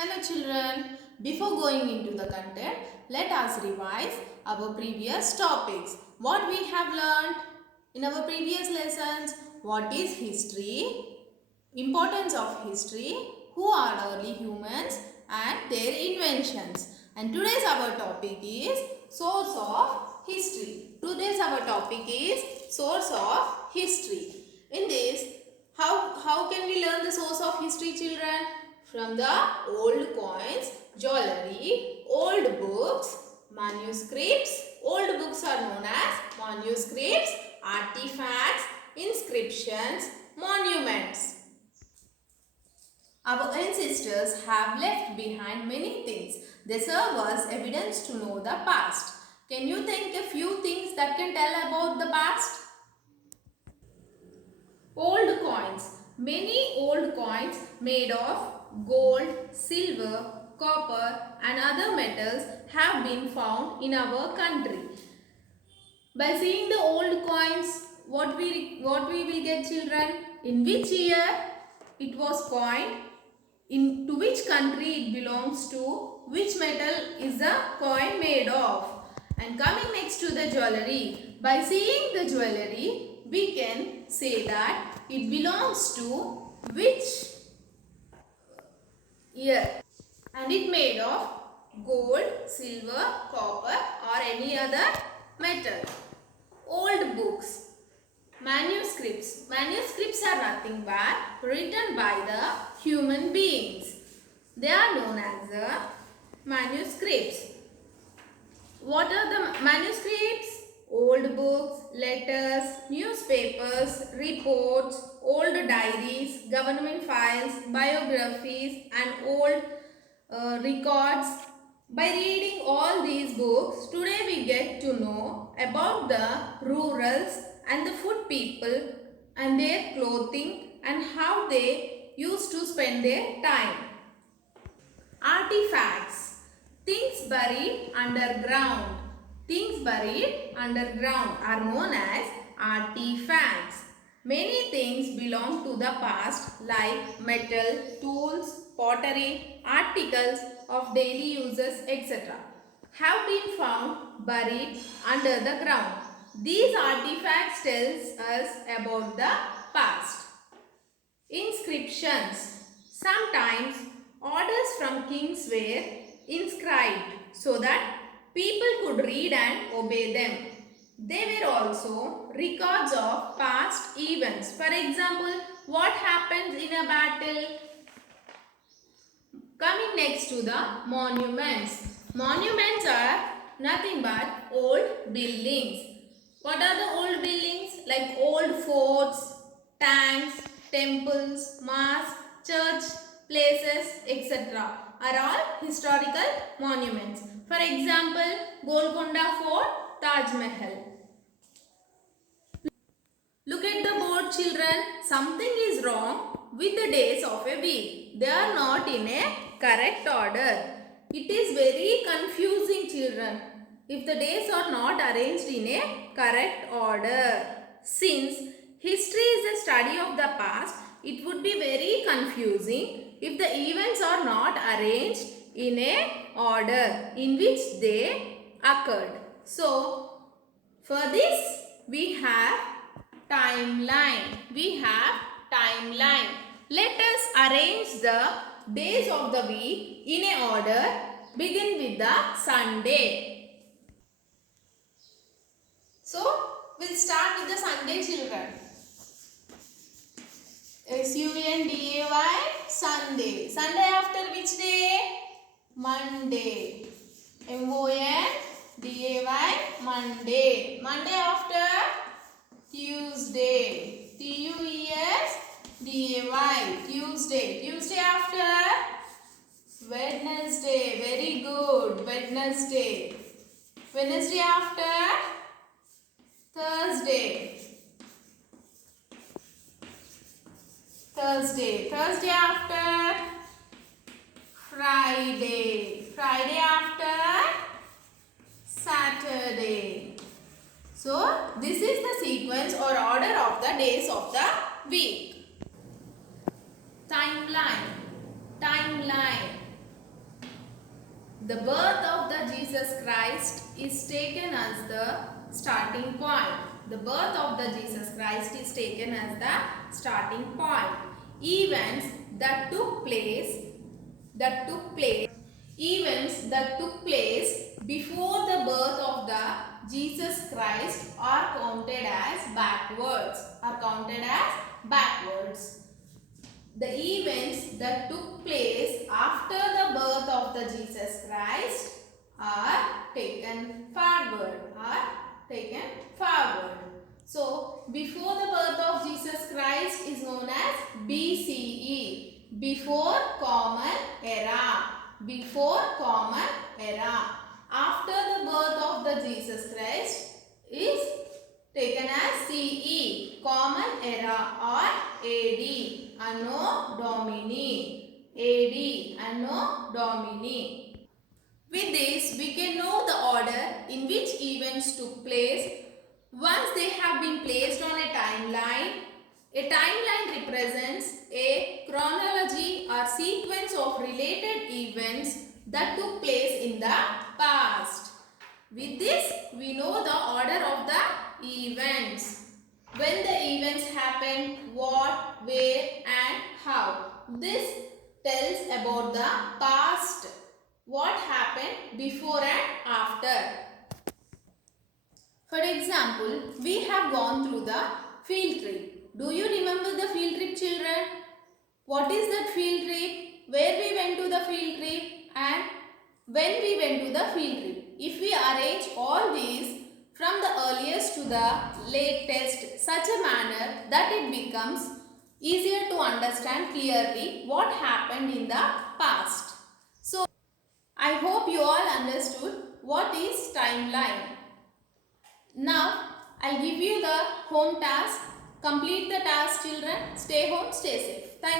Hello children, before going into the content, let us revise our previous topics. What we have learned in our previous lessons, what is history, importance of history, who are early humans and their inventions. And today's our topic is source of history. Today's our topic is source of history. In this, how can we learn the source of history, children? From the old coins, jewelry, old books, manuscripts. Old books are known as manuscripts, artifacts, inscriptions, monuments. Our ancestors have left behind many things. They serve as evidence to know the past. Can you think a few things that can tell about the past? Old coins. Many old coins made of gold, silver, copper and other metals have been found in our country. By seeing the old coins, what we will get, children? In which year it was coined? To which country it belongs to? Which metal is the coin made of? And coming next to the jewelry. By seeing the jewelry, we can say that it belongs to which year? And it made of gold, silver, copper or any other metal. Old books. Manuscripts. Manuscripts are nothing but written by the human beings. They are known as the manuscripts. What are the manuscripts? Old books, letters, newspapers, reports, old diaries, government files, biographies and old records. By reading all these books, today we get to know about the rurals and the foot people and their clothing and how they used to spend their time. Artifacts. Things buried underground. Things buried underground are known as artifacts. Many things belong to the past like metal, tools, pottery, articles of daily uses, etc. have been found buried under the ground. These artifacts tells us about the past. Inscriptions. Sometimes orders from kings were inscribed so that people could read and obey them. They were also records of past events. For example, what happens in a battle? Coming next to the monuments. Monuments are nothing but old buildings. What are the old buildings? Like old forts, tanks, temples, mosques, church, places, etc. are all historical monuments. For example, Golconda Fort, Taj Mahal. Look at the board, children. Something is wrong with the days of a week. They are not in a correct order. It is very confusing, children, if the days are not arranged in a correct order. Since history is a study of the past, it would be very confusing if the events are not arranged in a order in which they occurred. So, for this we have timeline. We have timeline. Let us arrange the days of the week in a order. Begin with the Sunday. So, we'll start with the Sunday, children. Sunday, Sunday. Sunday after which day? Monday. Monday. Monday. Monday after? Tuesday. Tuesday. Tuesday. Tuesday after? Wednesday. Very good. Wednesday. Wednesday after? Thursday. Thursday. Thursday after? Friday. Friday after? Saturday. So, this is the sequence or order of the days of the week. Timeline. Timeline. The birth of the Jesus Christ is taken as the starting point. The birth of the Jesus Christ is taken as the starting point. Events that took place before the birth of the Jesus Christ are counted as backwards. The events that took place after the birth of the Jesus Christ are taken forward. So, before the birth of Jesus Christ is known as BCE, before Common Era. After the birth of the Jesus Christ is taken as CE, Common Era, or AD, Anno Domini. With this, we can know the order in which events took place once they have been placed on a timeline. A timeline represents a chronology or sequence of related events that took place in the past. With this, we know the order of the events. When the events happened, what, where, and how. This tells about the past. What happened before and after. For example, we have gone through the field trip. Do you remember the field trip, children? What is that field trip? Where we went to the field trip and when we went to the field trip. If we arrange all these from the earliest to the latest such a manner that it becomes easier to understand clearly what happened in the past. So, I hope you all understood what is timeline. Now, I'll give you the home task. Complete the task, children. Stay home, stay safe. Thank you.